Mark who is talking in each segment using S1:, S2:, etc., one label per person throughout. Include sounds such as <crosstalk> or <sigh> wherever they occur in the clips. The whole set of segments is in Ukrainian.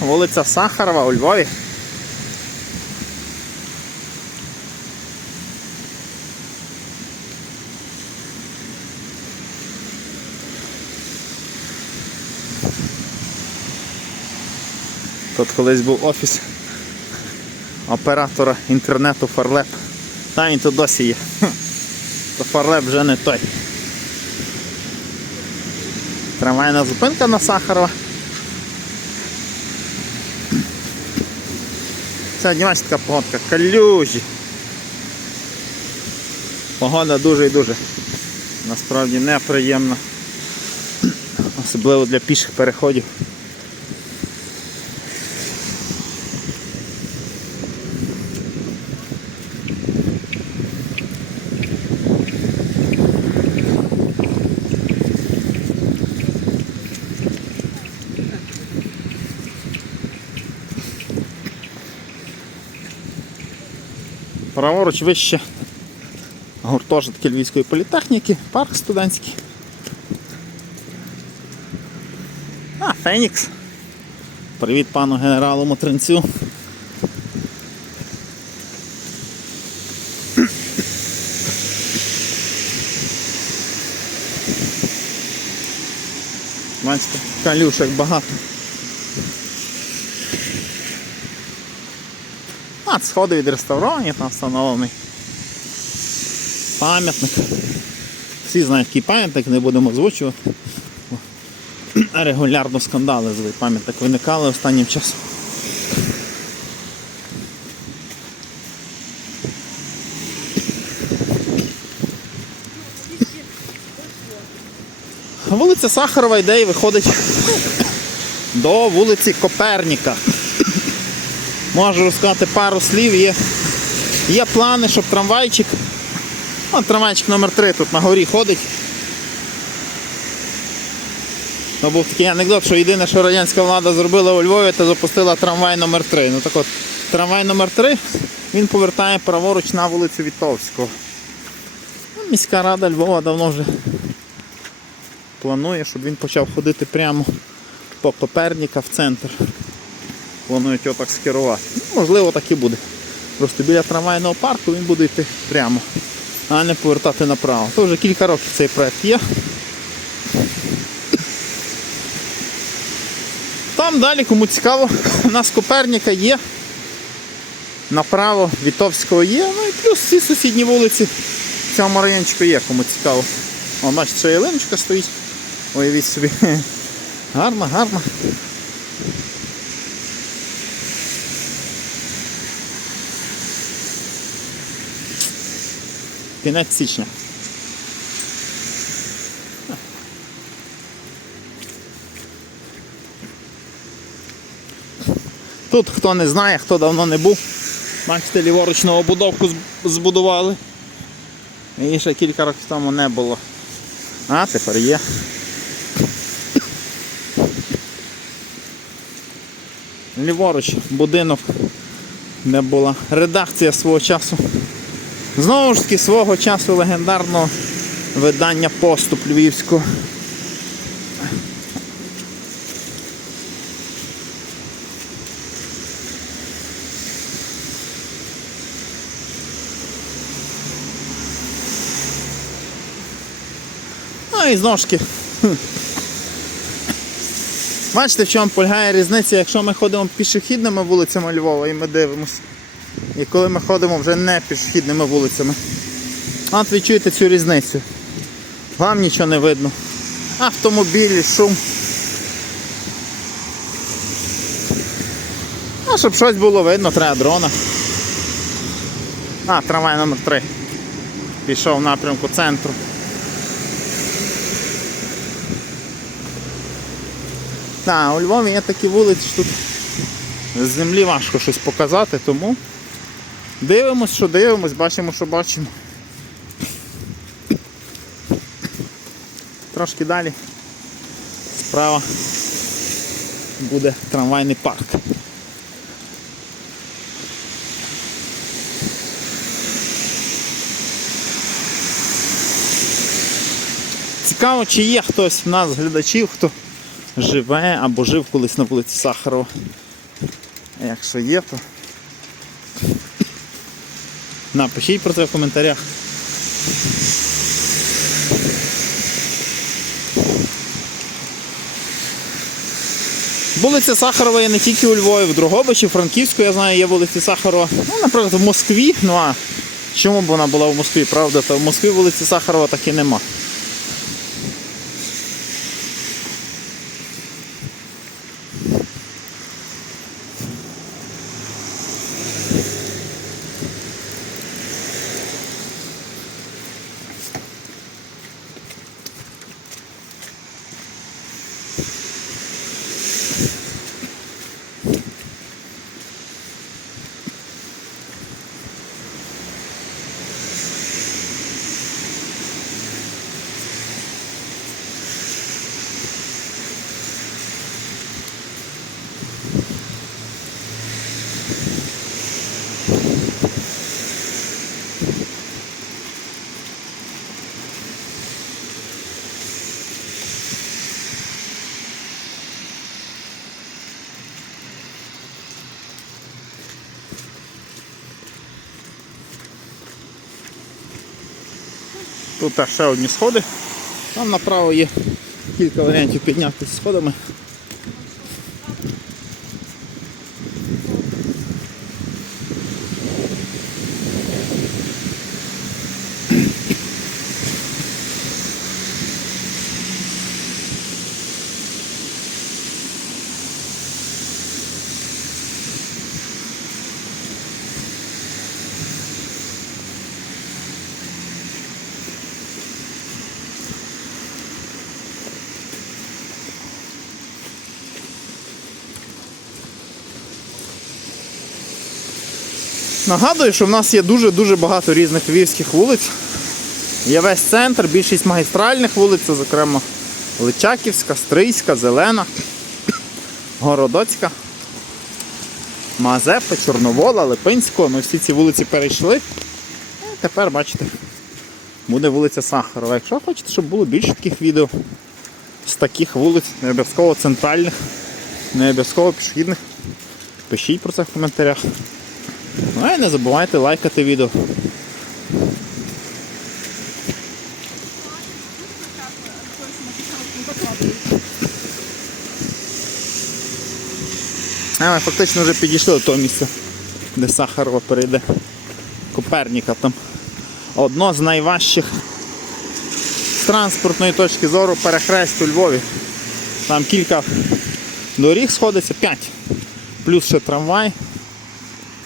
S1: Вулиця Сахарова у Львові. Тут колись був офіс оператора інтернету Фарлеп. Там він тут досі є. То Фарлеп вже не той. Трамвайна зупинка на Сахарова. Це така погодка, калюжі. Погода дуже і дуже насправді неприємна. Особливо для піших переходів. Праворуч вище гуртожитки Львівської політехніки, парк студентський. А, Фенікс. Привіт пану генералу Мотринцю. Бачите, калюшек багато. А, сходи відреставровані, там встановлений пам'ятник. Всі знають, який пам'ятник, не будемо озвучувати. Регулярно скандали з пам'ятник виникали останнім часом. Вулиця Сахарова йде і виходить до вулиці Коперніка. Можу розказати пару слів. Є, є плани, щоб трамвайчик. О, трамвайчик номер 3 тут на горі ходить. То був такий анекдот, що єдине, що радянська влада зробила у Львові, це запустила трамвай номер 3 Ну так от, трамвай номер 3 він повертає праворуч на вулицю Вітовського. Ну, Міська рада Львова давно вже планує, щоб він почав ходити прямо по Коперніка в центр планують його так скерувати. Ну, можливо, так і буде. Просто біля трамвайного парку він буде йти прямо, а не повертати направо. То вже кілька років цей проект є. Там далі, кому цікаво, у нас Коперніка є. Направо Вітовського є, ну і плюс всі сусідні вулиці в цьому райончику є, кому цікаво. О, бачите, що ялиночка стоїть. Уявіть собі. <laughs> Гарна, гарна. Кінець січня. Тут хто не знає, хто давно не був. Бачите, ліворуч новобудовку зб- збудували. І ще кілька років тому не було. А, тепер є. Ліворуч будинок, де була редакція свого часу. Знову ж таки, свого часу легендарного видання поступ львівського. Ну і знову. Бачите, в чому полягає різниця, якщо ми ходимо пішохідними вулицями Львова і ми дивимося. І коли ми ходимо вже не пішохідними вулицями. От ви чуєте цю різницю. Вам нічого не видно. Автомобілі, шум. А щоб щось було видно, треба дрона. А, трамвай номер 3 Пішов в напрямку центру. Так, у Львові є такі вулиці, що тут з землі важко щось показати, тому Дивимось, що дивимось, бачимо, що бачимо. Трошки далі справа буде трамвайний парк. Цікаво, чи є хтось в нас з глядачів, хто живе або жив колись на вулиці Сахарова. Якщо є, то напишіть про це в коментарях. Вулиця Сахарова є не тільки у Львові, в Дрогобичі, Франківську, я знаю, є вулиці Сахарова. Ну, наприклад, в Москві. Ну а чому б вона була в Москві, правда? Та в Москві вулиці Сахарова так і нема. Тут ще одні сходи. Там направо є кілька варіантів піднятися сходами. Нагадую, що в нас є дуже-дуже багато різних львівських вулиць. Є весь центр, більшість магістральних вулиць, зокрема Личаківська, Стрийська, Зелена, Городоцька, Мазепа, Чорновола, Липинського. Ми всі ці вулиці перейшли. І тепер, бачите, буде вулиця Сахарова. Якщо хочете, щоб було більше таких відео з таких вулиць, не обов'язково центральних, не обов'язково пішохідних, пишіть про це в коментарях. Ну і не забувайте лайкати відео. А ми фактично вже підійшли до того місця, де Сахарова перейде. Коперніка там. Одно з найважчих з транспортної точки зору перехрест у Львові. Там кілька доріг сходиться, 5. Плюс ще трамвай.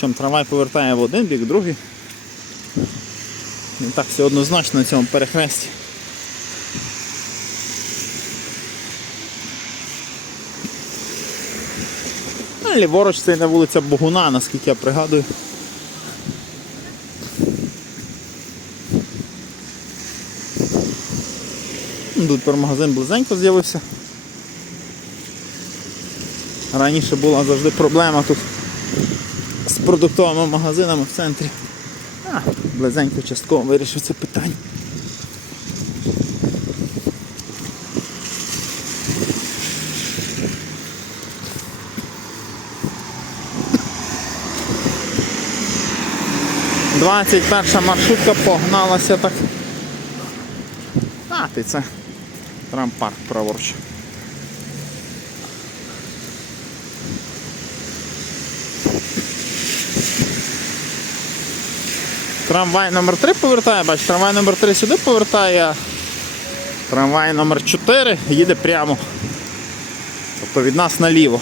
S1: Чому трамвай повертає в один бік, в другий. Не так все однозначно на цьому перехресті. Ну, ліворуч це йде вулиця Богуна, наскільки я пригадую. Ну, Тут тепер магазин близенько з'явився. Раніше була завжди проблема тут продуктовими магазинами в центрі. А, близенько частково вирішив це питання. Двадцять перша маршрутка погналася так. А, ти це. Трампарк праворуч. Трамвай номер 3 повертає, бач, трамвай номер 3 сюди повертає, а трамвай номер 4 їде прямо. Тобто від нас наліво.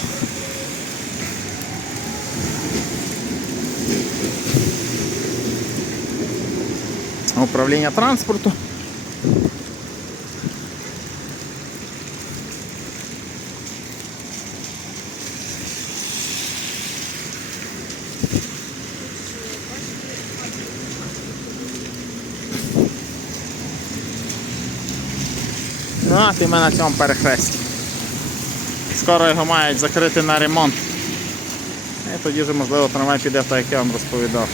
S1: Управління транспорту. А ми на цьому перехресті. Скоро його мають закрити на ремонт. І тоді вже можливо трамвай піде так, як я вам розповідав.